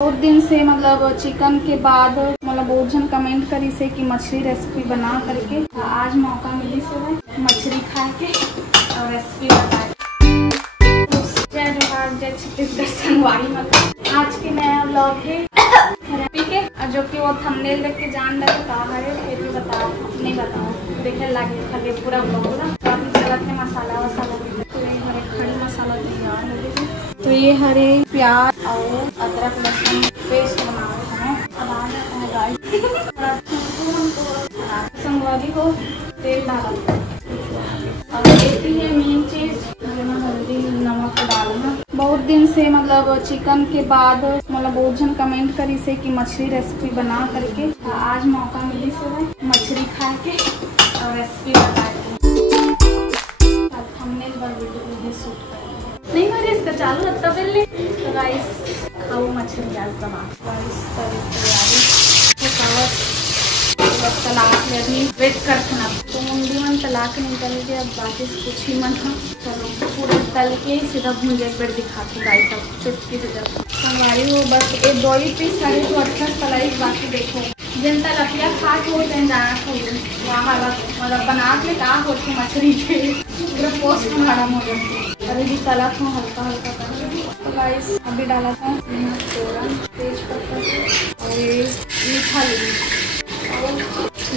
बहुत दिन से मतलब चिकन के बाद मतलब बहुत जन कमेंट करी से कि मछली रेसिपी बना करके, आज मौका मिली से मछली खाए के और रेसिपी बताए। जय जोहार, जय छत्तीसगढ़ संगवारी। मतलब आज के नया व्लॉग है रेसिपी के, जो कि वो थंबनेल देख के जान रहे कहा है, फिर भी बताओ नहीं बताओ देखे लगे खाली पूरा व्लॉग ना। काफी गलत है मसाला वसाला, तो ये हरे खड़ी मसाला तैयार हो गए। तो ये हरे प्याज और अदरक लहसुन पेस्ट बना रहे हैं संगवारी को तेल डाला और देखती है मेन चीज हल्दी नमक डालना। बहुत दिन से मतलब चिकन के बाद मतलब बहुत जन कमेंट करी से कि मछली रेसिपी बना करके, आज मौका मिली से मछली खाए के और रेसिपी बताए। थंबनेल पर वीडियो शूट कर नहीं हो रही इसका चालू रखता पहले। तो गाइस खाओ मछली आज दवा गाइस तैयारी तलाक में अभी वेट करते ना, तो मुंडी मन तलाक निकल के अब बाकी कुछ ही मन। चलो पूरा तल के सीधा भूंजे एक बार दिखा के गाइस सब चुटकी से जब संगवारी हो बस एक दो ही पीस सारे तो अच्छा तलाई। बाकी देखो जिन तलपिया खा के हो जाए जाना हो वहाँ मतलब बना के का होती मछली के पूरा पोस्ट हमारा हो जाए। अभी भी तला था हल्का हल्का कर। तो गाइस अभी डाला था फोरन तेज पत्ता और ये मीठा और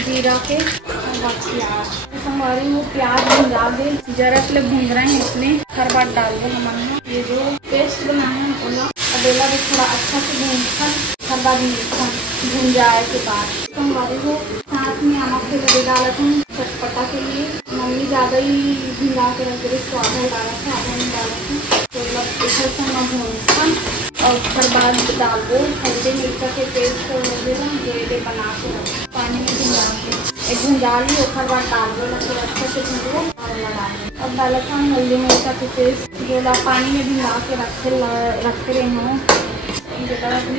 जीरा के और प्याज। हमारी वो प्याज भुंजा दे जरा इसलिए भून रहे हैं, इसमें हर बार डाल दो हमारे ये जो पेस्ट बनाए हैं ओला अबेला भी थोड़ा अच्छा से भून हर बार भून जाए के बाद। तो हमारी वो साथ में नमक के लगे डाला था चटपटा के लिए। मम्मी ज़्यादा ही भुंजा के रख दे तो आधा डाला था आधा नहीं डाला था। तो मतलब इधर से मैं भूनता और फिर बाद डाल दो हल्दी मिर्चा के पेस्ट वगैरह बना के रखो पानी में भुंजा के एक भुंजा ली और बाद डाल दो मतलब अच्छे से भूनो और लगा दो। अब डाला था हल्दी मिर्चा के पेस्ट जो पानी में भिंगा के रखे रहे हों भी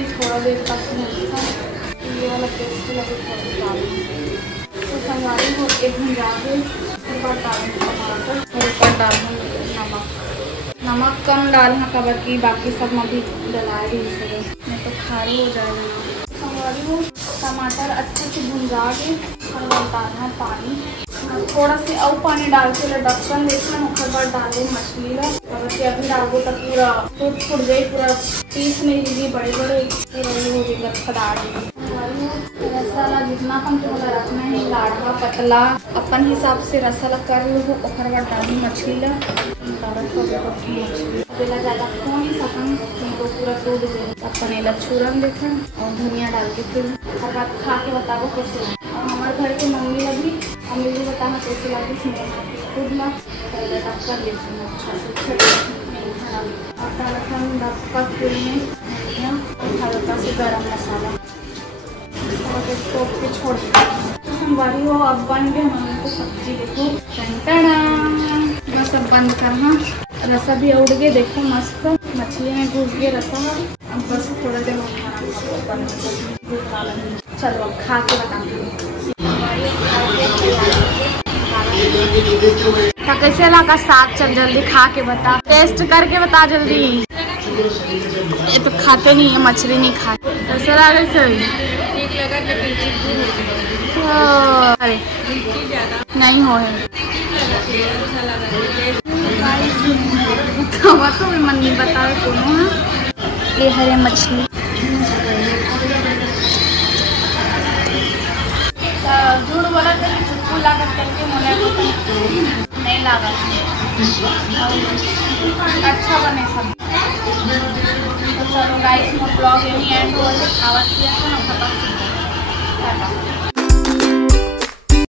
थोड़ा देर तक भूनता। ये वाला पेस्ट लगे थोड़ा डाल तो संगवारी को एक भुंजा के उसके बाद डालें टमाटर और ऊपर डालूँ नमक कम डालना कबर की, बाकी सब मैं भी डला दी इसे नहीं तो खारी हो जाएगा। संगवारी को टमाटर अच्छे से भुंजा के और डालना पानी थोड़ा से और पानी डाल के ढक्कन देखना उसके बाद डाले मछली ला और अभी डाल दो तो पूरा फुट गई पूरा पीस नहीं लीजिए बड़े बड़े पूरा ये हो गई खड़ा रसाला जितना अपन थोड़ा रखना है लाडवा पतला अपन हिसाब से रसाला कर लो और बाद डाली मछली ला मछली ज़्यादा कौन सकन तो पूरा टूट जाए। अपन एला चूरन देखें और धनिया डाल के फिर हर बात खा के बताओ कैसे। और हमारे घर के मम्मी लगी मम्मी भी बताना कैसे लगी खुद ला कर लेती हूँ अच्छा से और डाल फिर में हल्का से गरम मसाला और इसको फिर छोड़ संगवारी हो। अब बन गया मम्मी को सब्जी देखो बस अब बंद करना। रसा भी उड़ गए देखो मस्त मछली में घुस गए रसा। अब बस थोड़ा देर चलो अब खा के बताऊँ कैसे लगा साग। चल जल्दी खा के बता, टेस्ट करके बता जल्दी। ये तो खाते नहीं है मछली नहीं खाते कैसा लगा सही ठीक लगा अरे नहीं हो है तो भी मन नहीं बता रहे ये हरे मछली झूठ बोला चुटकू लागत करके मोला नहीं लागत अच्छा बने सब। तो चलो गाइस ब्लॉग यही एंड हो खावा किया था ना।